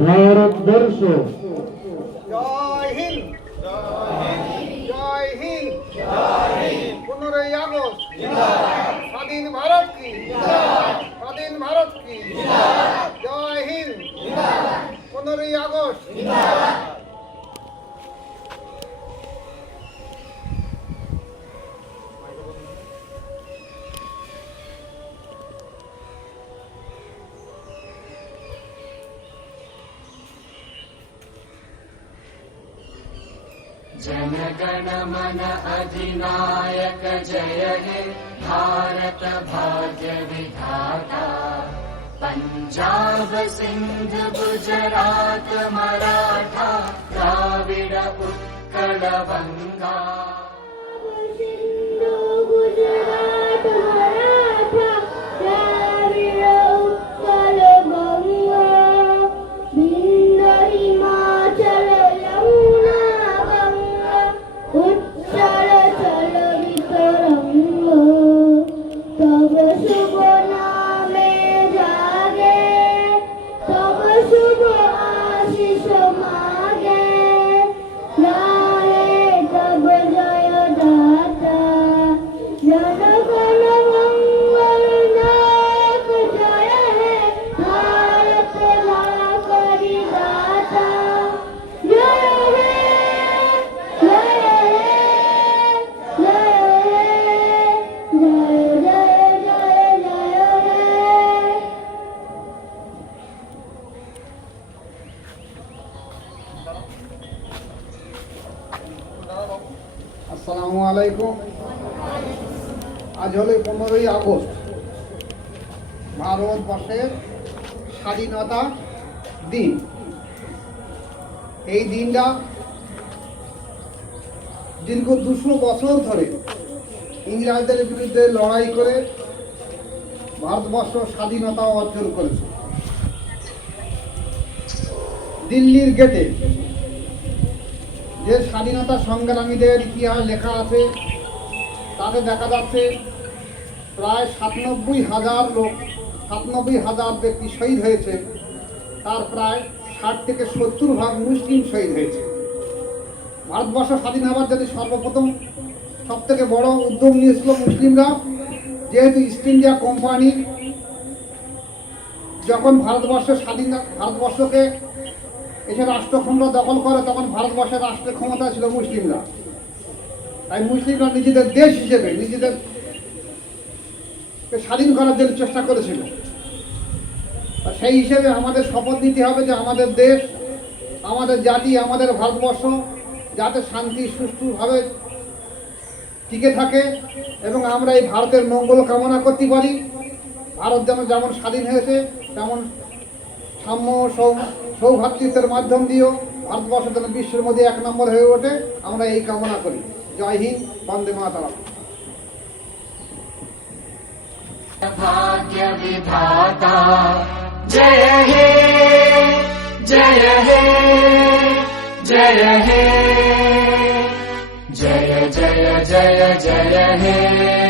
ভারতবর্ষ। জয় হিন্দ, জয় Hind, 15ই August স্বাধীন ভারত কি, স্বাধীন ভারত কি, জয় হিন্দ, 15ই আগস্ট। जन गण मन अधिनायक जय हे भारत भाग्य विधाता। पंजाब सिंध गुजरात मराठा द्राविड उत्कल बंगा। सिंधु गुजरात मराठा द्राविड उत्कल बंगा। विंध्य हिमाचल यमुना गंगा उच्चल चल वितरंग। तब शुभ नामे जागे, तब शुभ आशीष मागे। गाए तब जय दाता, जनगण मंगल नायक जय हे भारत मातरि दाता। जय हे, जय हे, जय हे, जय जय जय जय हे। আসসালামু আলাইকুম। আজ হলো 15ই আগস্ট, ভারতবর্ষের স্বাধীনতা দিন। এই দিনটা দীর্ঘ 200 বছর ধরে ইংরেজদের বিরুদ্ধে লড়াই করে ভারতবর্ষ স্বাধীনতা অর্জন করেছে। দিল্লির গেটে যে স্বাধীনতা সংগ্রামীদের ইতিহাস লেখা আছে তাতে দেখা যাচ্ছে প্রায় 97,000 লোক, 97,000 ব্যক্তি শহীদ হয়েছে। তার প্রায় 60 থেকে 70% মুসলিম শহীদ হয়েছে। ভারতবর্ষ স্বাধীন হওয়ার জন্য সর্বপ্রথম সবথেকে বড় উদ্যোগ নিয়েছিল মুসলিমরা। যেহেতু ইস্ট ইন্ডিয়া কোম্পানি যখন ভারতবর্ষকে এসে রাষ্ট্রক্ষমতা দখল করে, তখন ভারতবর্ষের রাষ্ট্রের ক্ষমতা ছিল মুসলিমরা। তাই মুসলিমরা নিজেদের দেশ হিসেবে নিজেদের স্বাধীন করার জন্য চেষ্টা করেছিল। সেই হিসেবে আমাদের শপথ নিতে হবে যে আমাদের দেশ, আমাদের জাতি, আমাদের ভারতবর্ষ যাতে শান্তি সুষ্ঠুভাবে টিকে থাকে এবং আমরা এই ভারতের মঙ্গল কামনা করতে পারি। ভারত যেমন স্বাধীন হয়েছে তেমন সাম্য সৌভ্রাতৃত্বের মাধ্যম দিয়েও ভারতবর্ষ যেন বিশ্বের মধ্যে 1 নম্বর হয়ে ওঠে, আমরা এই কামনা করি। জয় হিন্দ, বন্দে মাতরম। भाग्य विधाता जय हे, जय हे, जय हे, जय जय जय जय हे।